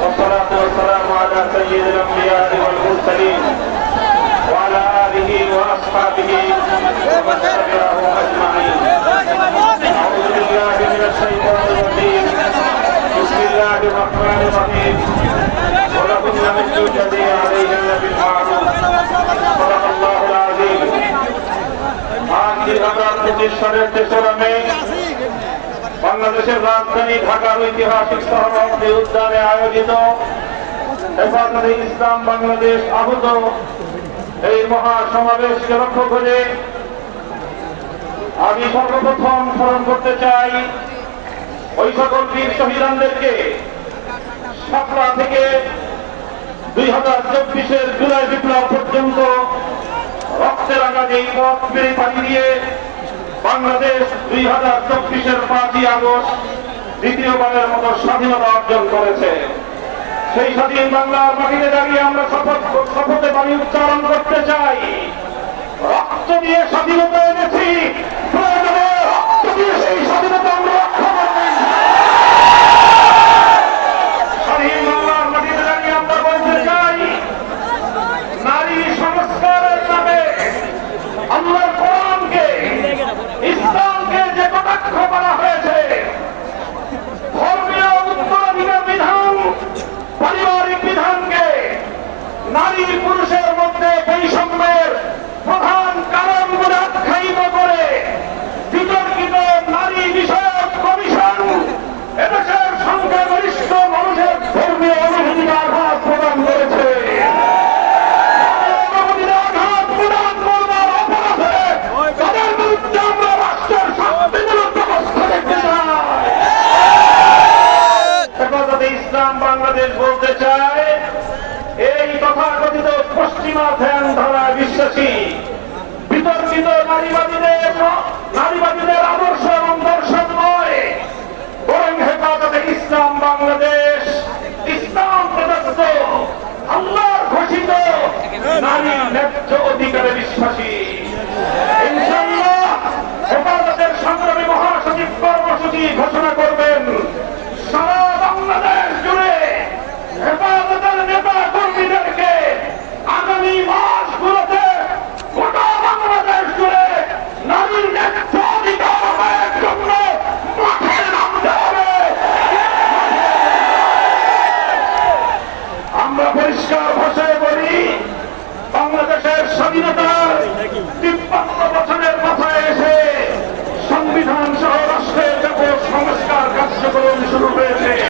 والصلاة والسلام على سيد الأنبياء والمرسلين وعلى آله وأصحابه ومن تبعهم أجمعين. أعوذ بالله من الشيطان الرجيم. بسم الله الرحمن الرحيم. ولهن مثل الذي عليهن بالمعروف. صدق الله العظيم. आज 2025 সালের 3রা মে বাংলাদেশের রাজধানী ঢাকার ঐতিহাসিক সহরমী উদ্যানে আয়োজিত হেফাজতে ইসলাম বাংলাদেশ আহত এই মহা সমাবেশকে লক্ষ্য করে আমি সর্বপ্রথম স্মরণ করতে চাই ওই সকল বীর শহীদদেরকে সাতরা থেকে 2024-এর জুলাই বিপ্লব পর্যন্ত রক্তের আঘাতে এই পথ পেয়ে পাড়ি দিয়ে বাংলাদেশ 2024-এর 5ই আগস্ট দ্বিতীয়বারের মতো স্বাধীনতা অর্জন করেছে। সেই স্বাধীন বাংলার মাটিতে দাঁড়িয়ে আমরা শপথে বাণী উচ্চারণ করতে চাই, রক্ত দিয়ে স্বাধীনতা এনেছি, প্রয়োজনে রক্ত দিয়ে সেই স্বাধীনতা আমরা রক্ষা করব। স্বাধীন বাংলার মাটিতে দাঁড়িয়ে আমরা বলতে চাই, নারী সংস্কারের নামে আল্লাহর কোরআনকে, ইসলামকে যে কটাক্ষ করা হয়েছে, ধর্মীয় উত্তরাধিকার বিধান, পারিবারিক বিধানকে নারী পুরুষের মধ্যে বৈষম্যের প্রধান কারণ বলে আখ্যায়িত করে বিতর্কিত নারী বিষয়ক কমিশন এদেশের সংখ্যাগরিষ্ঠ মানুষের ধর্মীয় অনুভূতিকে আঘাত প্রদান করেছে। তাদের বিরুদ্ধে আমরা রাষ্ট্রের শাস্তিমূলক ব্যবস্থা দেখতে চাই। হেফাজতে ইসলাম বাংলাদেশ বলতে চায়, এই তথাকথিত পশ্চিমা ধ্যান ধারায় বিশ্বাসী বিতর্কিত নারীবাদীদের আদর্শ এবং দর্শন নয়, বরং হেফাজতে ইসলাম বাংলাদেশ ইসলাম প্রদত্ত আল্লাহর ঘোষিত নারীর ন্যায্য অধিকারে বিশ্বাসী। ইনশাআল্লাহ হেফাজতের সংগ্রামী মহাসচিব কর্মসূচি ঘোষণা করবেন। সারা বাংলাদেশ জুড়ে হেফাজতের নেতা কর্মীদেরকে আগামী মাসগুলোতে গোটা বাংলাদেশ জুড়ে নারীর ন্যায্য অধিকার আদায়ের জন্য মাঠে নামতে হবে। আমরা পরিষ্কার ভাষায় বলি, বাংলাদেশের স্বাধীনতার 53 বছরের মাথায় এসে সংবিধান সহ রাষ্ট্রের ব্যাপক সংস্কার কার্যক্রম শুরু হয়েছে।